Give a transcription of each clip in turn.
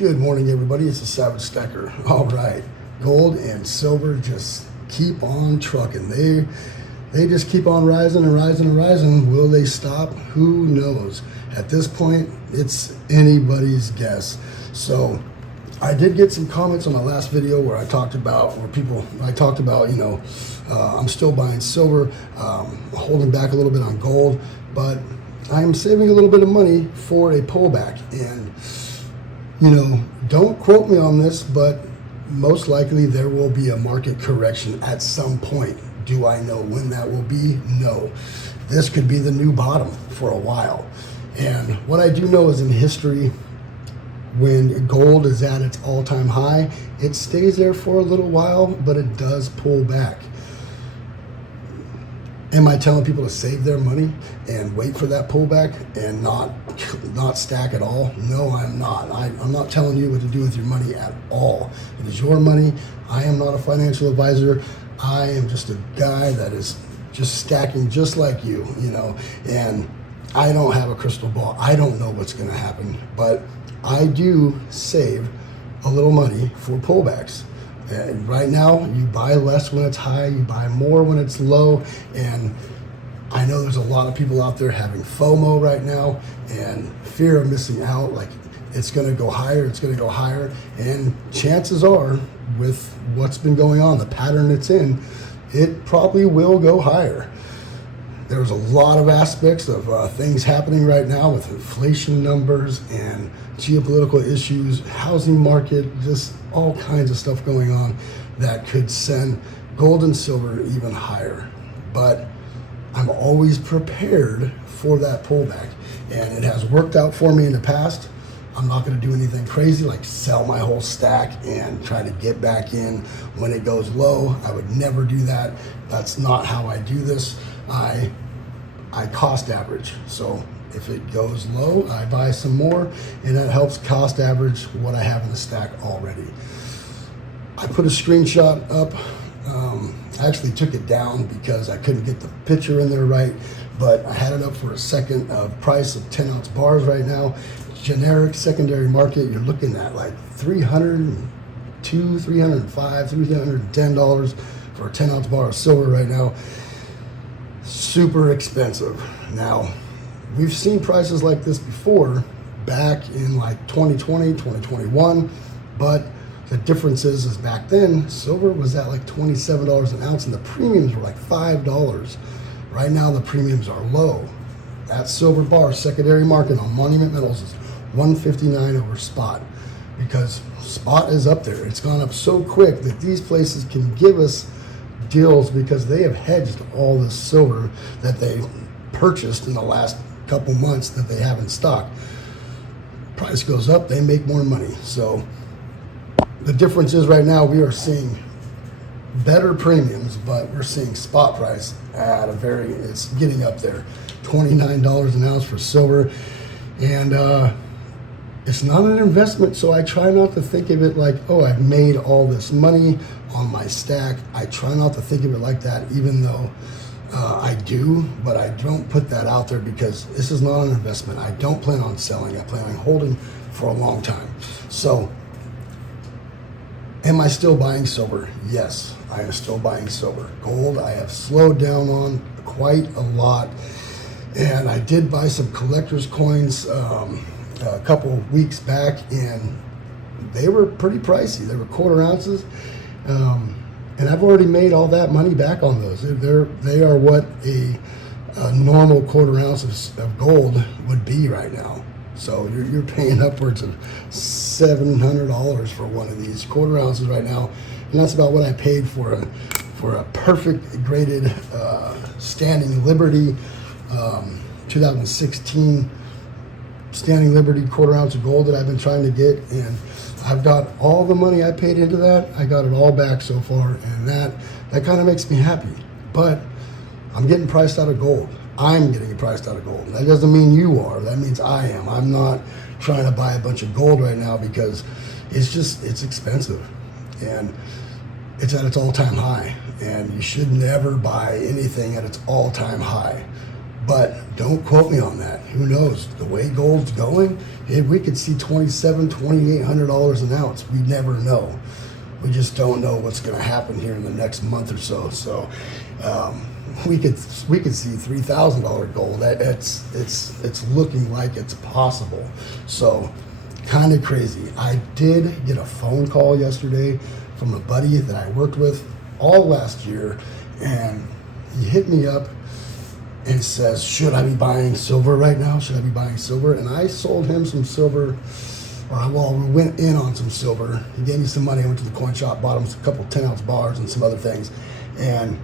Good morning, everybody. It's the Savage Stacker. All right, gold and silver just keep on trucking. They just keep on rising and rising and rising. Will they stop? Who knows? At this point, it's anybody's guess. So I did get some comments on my last video where I talked about I'm still buying silver, holding back a little bit on gold, but I'm saving a little bit of money for a pullback. And don't quote me on this, but most likely there will be a market correction at some point. Do I know when that will be? No. This could be the new bottom for a while. And what I do know is in history, when gold is at its all-time high, it stays there for a little while, but it does pull back. Am I telling people to save their money and wait for that pullback and not stack at all? No, I'm not. I'm not telling you what to do with your money at all. It is your money. I am not a financial advisor. I am just a guy that is just stacking just like you, and I don't have a crystal ball. I don't know what's going to happen, but I do save a little money for pullbacks. And right now, you buy less when it's high, you buy more when it's low, and I know there's a lot of people out there having FOMO right now and fear of missing out, like it's going to go higher, and chances are, with what's been going on, the pattern it's in, it probably will go higher. There's a lot of aspects of things happening right now with inflation numbers and geopolitical issues, housing market, just all kinds of stuff going on that could send gold and silver even higher. But I'm always prepared for that pullback, and it has worked out for me in the past. I'm not going to do anything crazy like sell my whole stack and try to get back in when it goes low. I would never do that. That's not how I do this. I cost average. So if it goes low, I buy some more, and that helps cost average what I have in the stack already. I put a screenshot up. I actually took it down because I couldn't get the picture in there right, but I had it up for a second. Price of 10-ounce bars right now. Generic secondary market, you're looking at like $302, $305, $310 for a 10-ounce bar of silver right now. Super expensive. Now, we've seen prices like this before back in like 2020, 2021, but the difference is back then, silver was at like $27 an ounce and the premiums were like $5. Right now, the premiums are low. That silver bar secondary market on Monument Metals is $159 over spot, because spot is up there. It's gone up so quick that these places can give us deals because they have hedged all the silver that they purchased in the last couple months that they have in stock. Price goes up, they make more money. So the difference is right now we are seeing better premiums, but we're seeing spot price at it's getting up there. $29 an ounce for silver, and it's not an investment, so I try not to think of it like, oh, I've made all this money on my stack. I try not to think of it like that, even though I do, but I don't put that out there because this is not an investment. I don't plan on selling. I plan on holding for a long time. So, am I still buying silver? Yes, I am still buying silver. Gold, I have slowed down on quite a lot, and I did buy some collector's coins a couple of weeks back, and they were pretty pricey. They were quarter ounces. And I've already made all that money back on those. They are what a normal quarter ounce of gold would be right now. So you're paying upwards of $700 for one of these quarter ounces right now, and that's about what I paid for a perfect graded Standing Liberty 2016 Standing Liberty quarter ounce of gold that I've been trying to get, and I've got all the money I paid into that. I got it all back so far, and that kind of makes me happy. But I'm getting priced out of gold. I'm getting priced out of gold. That doesn't mean you are. That means I am. I'm not trying to buy a bunch of gold right now because it's expensive, and it's at its all-time high, and you should never buy anything at its all-time high. But don't quote me on that. Who knows? The way gold's going, we could see $2,800 an ounce. We never know. We just don't know what's going to happen here in the next month or so. So we could see $3,000 gold. It's looking like it's possible. So kind of crazy. I did get a phone call yesterday from a buddy that I worked with all last year, and he hit me up and says, should I be buying silver right now? Should I be buying silver? And I sold him some silver, we went in on some silver. He gave me some money. I went to the coin shop, bought him a couple 10-ounce bars and some other things. And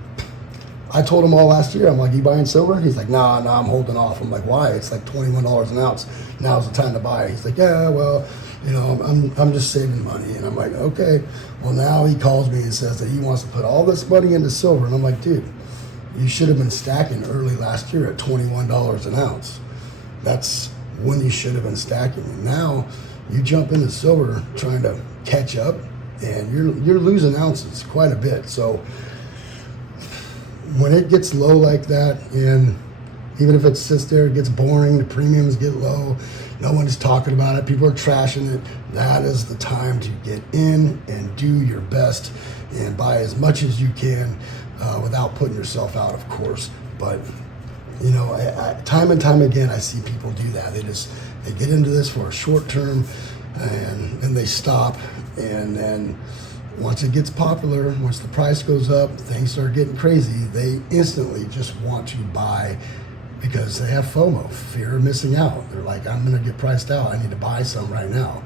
I told him all last year, I'm like, you buying silver? He's like, nah, I'm holding off. I'm like, why? It's like $21 an ounce. Now's the time to buy. He's like, yeah, well, I'm just saving money. And I'm like, okay. Well, now he calls me and says that he wants to put all this money into silver. And I'm like, dude, you should have been stacking early last year at $21 an ounce. That's when you should have been stacking. And now you jump into silver trying to catch up, and you're losing ounces quite a bit. So when it gets low like that, and even if it sits there, it gets boring, the premiums get low, no one's talking about it, people are trashing it, that is the time to get in and do your best and buy as much as you can without putting yourself out, of course. But time and time again, I see people do that. They get into this for a short term, and then they stop, and then once it gets popular, once the price goes up, things start getting crazy, they instantly just want to buy because they have FOMO, fear of missing out. They're like, I'm going to get priced out. I need to buy some right now.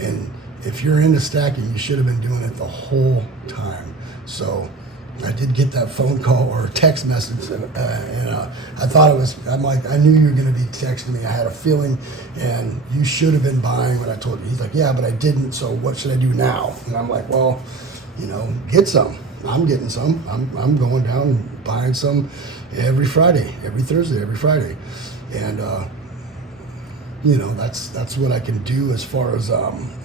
And if you're into stacking, you should have been doing it the whole time. So I did get that phone call or text message, and I thought I'm like, I knew you were going to be texting me. I had a feeling, and you should have been buying when I told you. He's like, yeah, but I didn't, so what should I do now? And I'm like, well, get some. I'm getting some. I'm going down and buying some every Friday, every Thursday, every Friday. And, that's what I can do as far as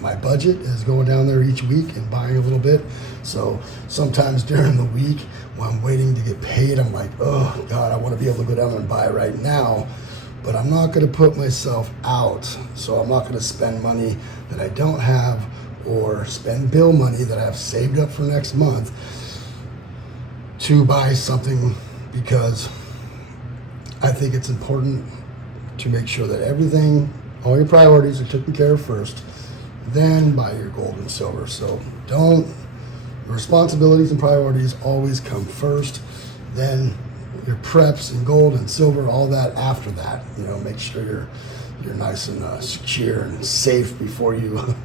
my budget is going down there each week and buying a little bit. So sometimes during the week when I'm waiting to get paid, I'm like, oh God, I want to be able to go down there and buy right now, but I'm not going to put myself out. So I'm not going to spend money that I don't have or spend bill money that I've saved up for next month to buy something, because I think it's important to make sure that all your priorities are taken care of first, then buy your gold and silver. So responsibilities and priorities always come first, then your preps and gold and silver, all that after that. Make sure you're nice and secure and safe before you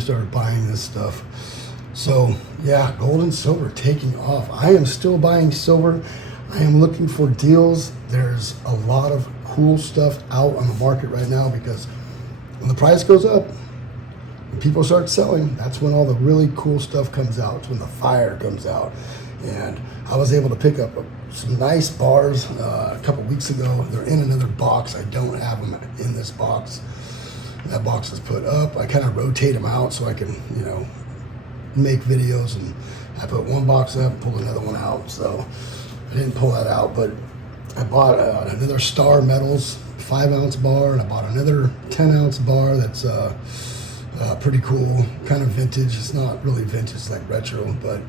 start buying this stuff. So yeah, gold and silver taking off. I am still buying silver. I am looking for deals. There's a lot of cool stuff out on the market right now, because when the price goes up and people start selling, that's when all the really cool stuff comes out. It's when the fire comes out. And I was able to pick up some nice bars a couple weeks ago. They're in another box. I don't have them in this box. That box is put up. I kind of rotate them out so I can, make videos, and I put one box up, pull another one out. So I didn't pull that out, but I bought another Star Metals 5-ounce bar, and I bought another 10-ounce bar that's pretty cool, kind of vintage. It's not really vintage, it's like retro, but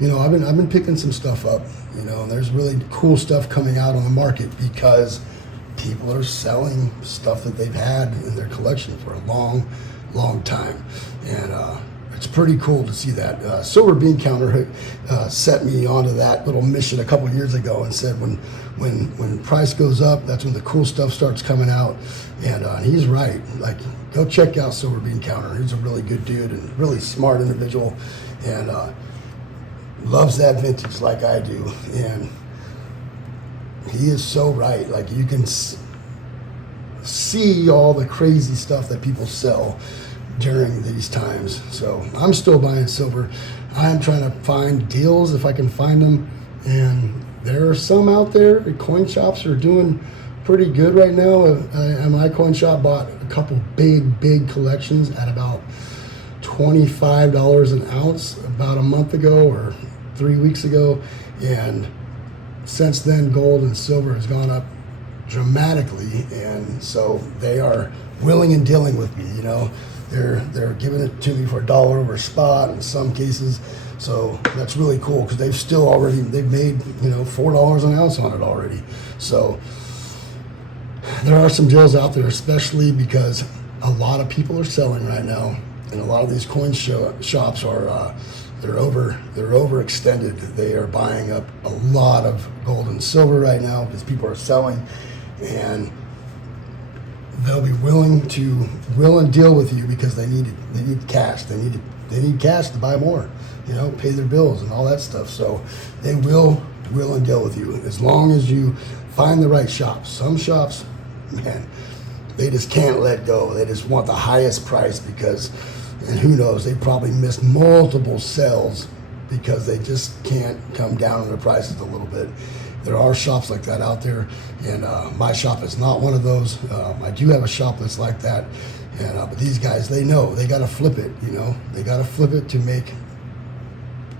I've been picking some stuff up, and there's really cool stuff coming out on the market because people are selling stuff that they've had in their collection for a long time, and it's pretty cool to see that. Silver Bean Counter set me onto that little mission a couple years ago and said when price goes up, that's when the cool stuff starts coming out. And he's right. Like, go check out Silver Bean Counter. He's a really good dude and really smart individual, and loves that vintage like I do. And he is so right. Like, you can see all the crazy stuff that people sell during these times. So I'm still buying silver. I'm trying to find deals if I can find them, and there are some out there. The coin shops are doing pretty good right now. My coin shop bought a couple big collections at about $25 an ounce about a month ago or 3 weeks ago, and since then, gold and silver has gone up dramatically, and so they are willing and dealing with me. You know, they're giving it to me for $1 over spot in some cases. So that's really cool because they've made, you know, $4 an ounce on it already. So there are some deals out there, especially because a lot of people are selling right now, and a lot of these coin shops are they're overextended. They are buying up a lot of gold and silver right now because people are selling, and they'll be willing and deal with you because they need cash. They need cash to buy more, you know, pay their bills and all that stuff. So they will and deal with you as long as you find the right shops. Some shops, man, they just can't let go. They just want the highest price because, and who knows, they probably missed multiple sales because they just can't come down on their prices a little bit. There are shops like that out there, and my shop is not one of those. I do have a shop that's like that, and but these guys, they know they got to flip it. You know, they got to flip it to make,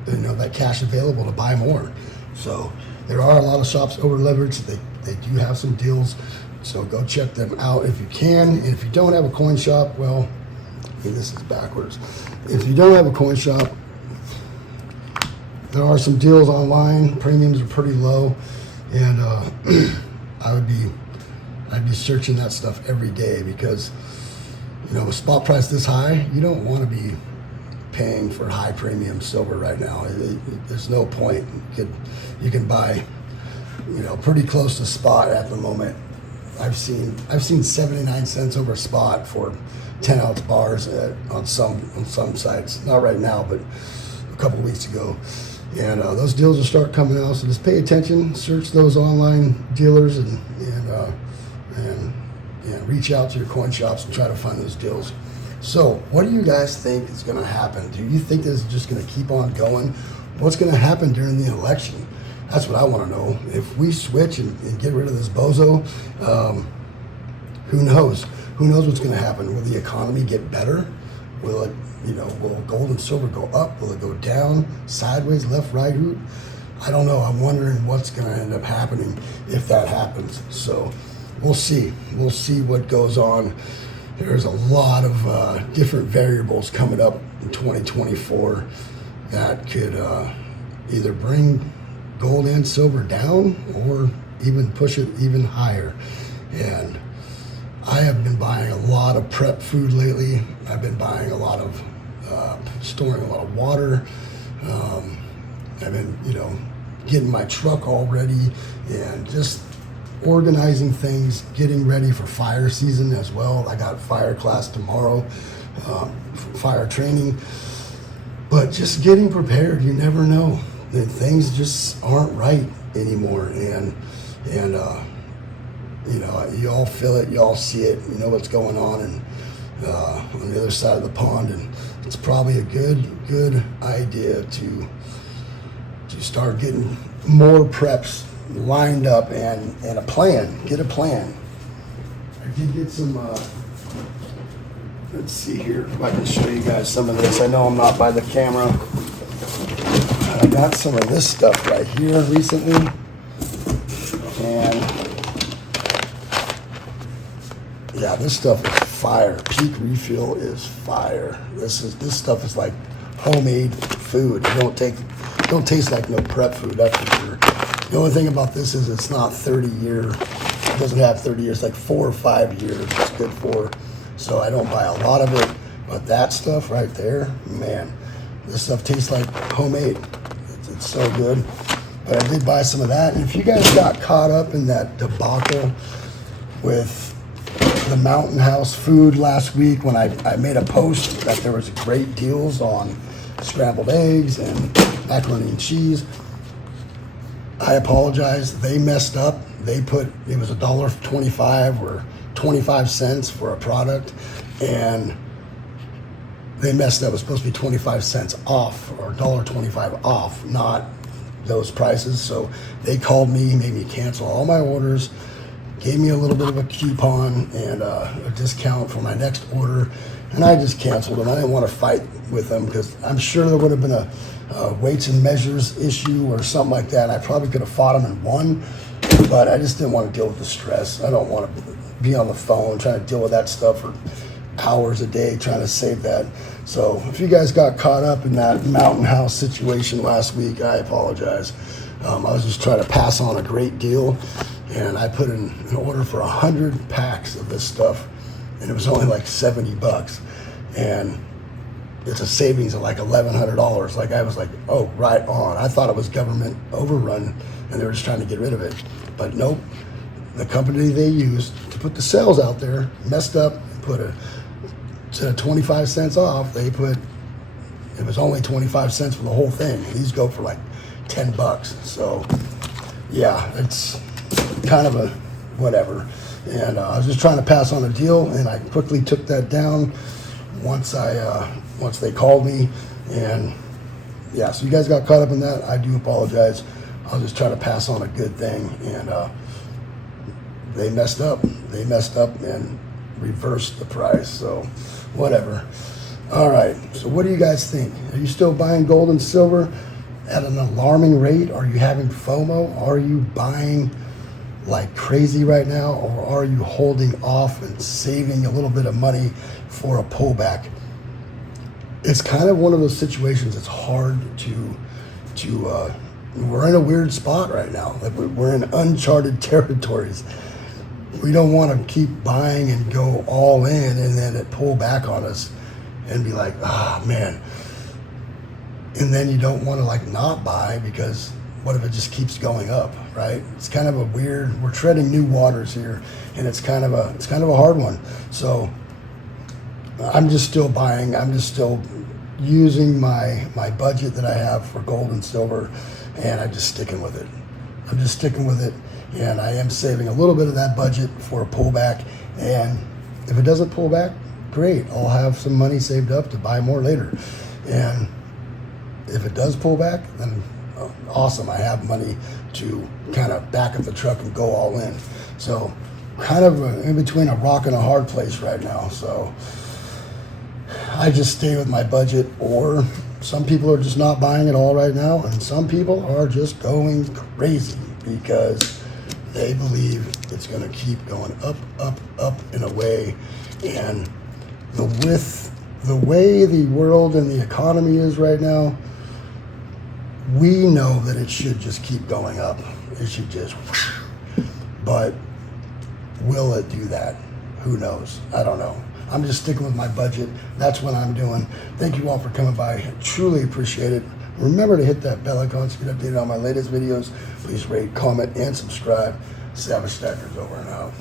you know, that cash available to buy more. So there are a lot of shops over leveraged. They do have some deals, so go check them out if you can. And if you don't have a coin shop, well, this is backwards. If you don't have a coin shop, there are some deals online. Premiums are pretty low, and I'd be searching that stuff every day because, you know, with spot price this high, you don't want to be paying for high premium silver right now. There's no point. You can buy, you know, pretty close to spot at the moment. I've seen 79 cents over spot for 10-ounce bars on some sites. Not right now, but a couple weeks ago. And those deals will start coming out. So just pay attention, search those online dealers, and reach out to your coin shops and try to find those deals. So what do you guys think is going to happen? Do you think this is just going to keep on going? What's going to happen during the election? That's what I want to know. If we switch and get rid of this bozo, who knows? Who knows what's going to happen? Will the economy get better? Will it, you know, will gold and silver go up? Will it go down, sideways, left, right, root? I don't know. I'm wondering what's going to end up happening if that happens. So we'll see. We'll see what goes on. There's a lot of different variables coming up in 2024 that could either bring gold and silver down or even push it even higher. And I have been buying a lot of prep food lately. I've been buying a lot of, storing a lot of water. I've been, you know, getting my truck all ready and just organizing things, getting ready for fire season as well. I got fire class tomorrow, fire training, but just getting prepared. You never know. Things just aren't right anymore, and you know, you all feel it, you all see it, you know what's going on, and on the other side of the pond, and it's probably a good idea to start getting more preps lined up and a plan. Get a plan. I did get some. Let's see here if I can show you guys some of this. I know I'm not by the camera. I got some of this stuff right here recently, and yeah, this stuff is fire. Peak Refill is fire. This stuff is like homemade food. It don't taste like no prep food, that's for sure. The only thing about this is it's not 30-year. It doesn't have 30 years, like 4 or 5 years it's good for. So I don't buy a lot of it, but that stuff right there, man, this stuff tastes like homemade. It's so good. But I did buy some of that. And if you guys got caught up in that debacle with the Mountain House food last week when I made a post that there was great deals on scrambled eggs and macaroni and cheese, I apologize. They messed up. They put, it was $1.25 or 25 cents for a product, and they messed up. It was supposed to be 25 cents off or $1.25 off, not those prices. So they called me, made me cancel all my orders, gave me a little bit of a coupon and a discount for my next order, and I just canceled them. I didn't want to fight with them because I'm sure there would have been weights and measures issue or something like that. I probably could have fought him and won, but I just didn't want to deal with the stress. I don't want to be on the phone trying to deal with that stuff for hours a day trying to save that. So if you guys got caught up in that mountain house situation last week, I apologize. I was just trying to pass on a great deal, and I put in an order for 100 packs of this stuff, and it was only like $70, and it's a savings of like $1,100. Like, I was like, oh, right on. I thought it was government overrun and they were just trying to get rid of it, but nope. The company they used to put the sales out there messed up and put instead of 25 cents off, they put, it was only 25 cents for the whole thing. These go for like $10. So yeah, it's kind of a whatever. And I was just trying to pass on a deal, and I quickly took that down once they called me. And yeah, so you guys got caught up in that. I do apologize. I was just trying to pass on a good thing, and they messed up. They messed up and reversed the price. So whatever. All right. So what do you guys think? Are you still buying gold and silver at an alarming rate? Are you having FOMO? Are you buying like crazy right now, or are you holding off and saving a little bit of money for a pullback? It's kind of one of those situations. It's hard to we're in a weird spot right now. Like, we're in uncharted territories. We don't want to keep buying and go all in and then it pull back on us and be like, ah, man. And then you don't want to like not buy, because what if it just keeps going up, right? It's kind of a weird, we're treading new waters here, and it's kind of a hard one. So I'm just still buying. I'm just still using my budget that I have for gold and silver, and I'm just sticking with it. I'm just sticking with it, and I am saving a little bit of that budget for a pullback. And if it doesn't pull back, great. I'll have some money saved up to buy more later. And if it does pull back, then awesome. I have money to kind of back up the truck and go all in. So kind of in between a rock and a hard place right now. So I just stay with my budget, or some people are just not buying at all right now, and some people are just going crazy because they believe it's going to keep going up, up, up in a way. And with the way the world and the economy is right now, we know that it should just keep going up. It should just, but will it do that? Who knows? I don't know. I'm just sticking with my budget. That's what I'm doing. Thank you all for coming by. I truly appreciate it. Remember to hit that bell icon to get updated on my latest videos. Please rate, comment, and subscribe. Savage Stackers over and out.